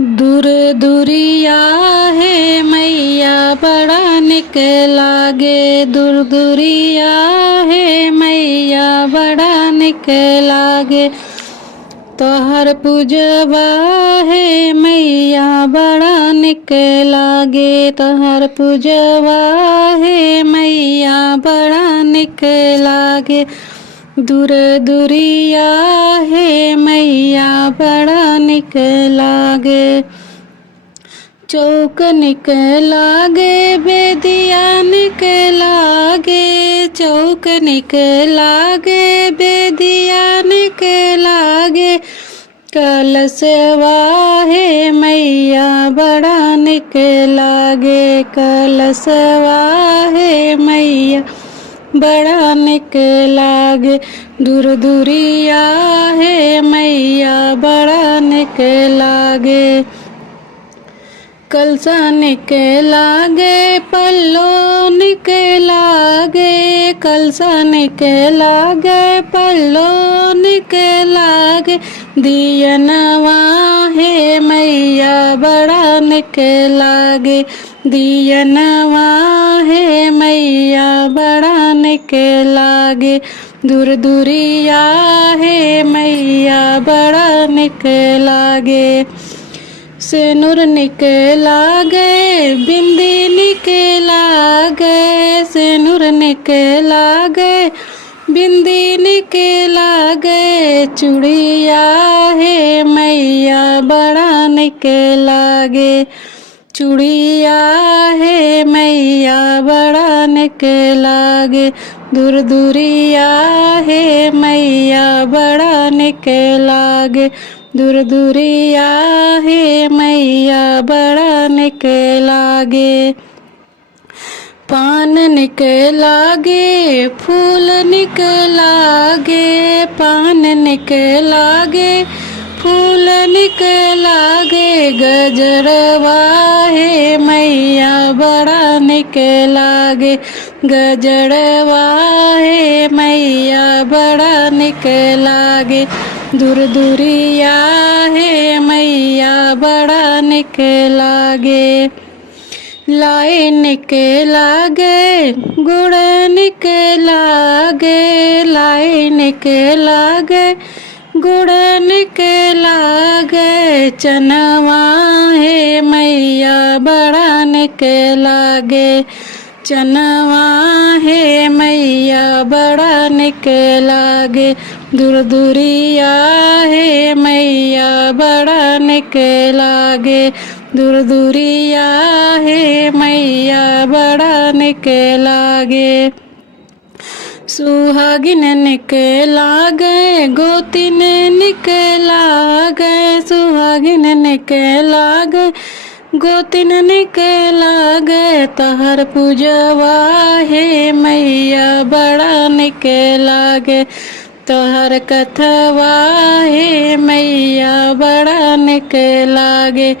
दूर दूरिया है मैया बड़ा निक लागे। दूर दूरिया है मैया बड़ा निक लागे। तोहर पूजवा है मैया बड़ा निक लागे। तोहर पूजवा है मैया बड़ा निक लागे। दूर दूरिया है मैया बड़ा निक लागे। चौक निक लागे बेदिया निक लागे। चौक निक लागे बेदिया निक लागे। कलशवा है मैया बड़ा निक लागे। कलशवा है मैया बड़ा निक लागे। दूर दूरिया है मैया बड़ा निक लागे। कलसा निक लागे पल्लो निक लागे। कलसा निक लागे पल्लो निक लागे। दियनवा है मैया बड़ा निक लागे। दियनवा है मैया बड़ा निक लागे। दूर दूरिया है मैया बड़ा निक लागे। सेनुर निक लागे बिंदी निक लागे। सेनुर निक लागे बिंदी निक लागे। चूड़िया है मैया बड़ा निक लागे। चूड़िया है मैया बड़ा निक लागे। दूर दूरिया है मैया बड़ा निक लागे। दूर दूरिया है मैया बड़ा निक लागे। पान निक लागे फूल निक लागे। पान निक लागे फूल निक लागे। गजरवा है मैया बड़ा निक लागे। गजरवा है मैया बड़ा निक लागे। दूर दूरिया है मैया बड़ा निक लागे। लाई निक लागे गुड़ निक लागे। लाई निक लागे गुड़ निक लागे। चनवा है मैया बड़ा निक लागे। चनवा है मैया बड़ा निक लागे। दूर दूरिया है मैया बड़ा निक लागे। दूर दूरिया है मैया बड़ा निक लागे। सुहागिन निक लागे गोतिन निक लागे। सुहागिन निक लागे गोतिन निक लागे। तोहर पूजवा है मैया बड़ा निक लागे। तोहर कथवा है मैया बड़ा निक लागे।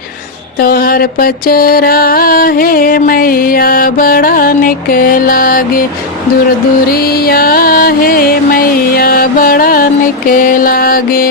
तोहर पचरा है मैया बड़ा निक लागे। दूर दूरिया है मैया बड़ा निक लागे।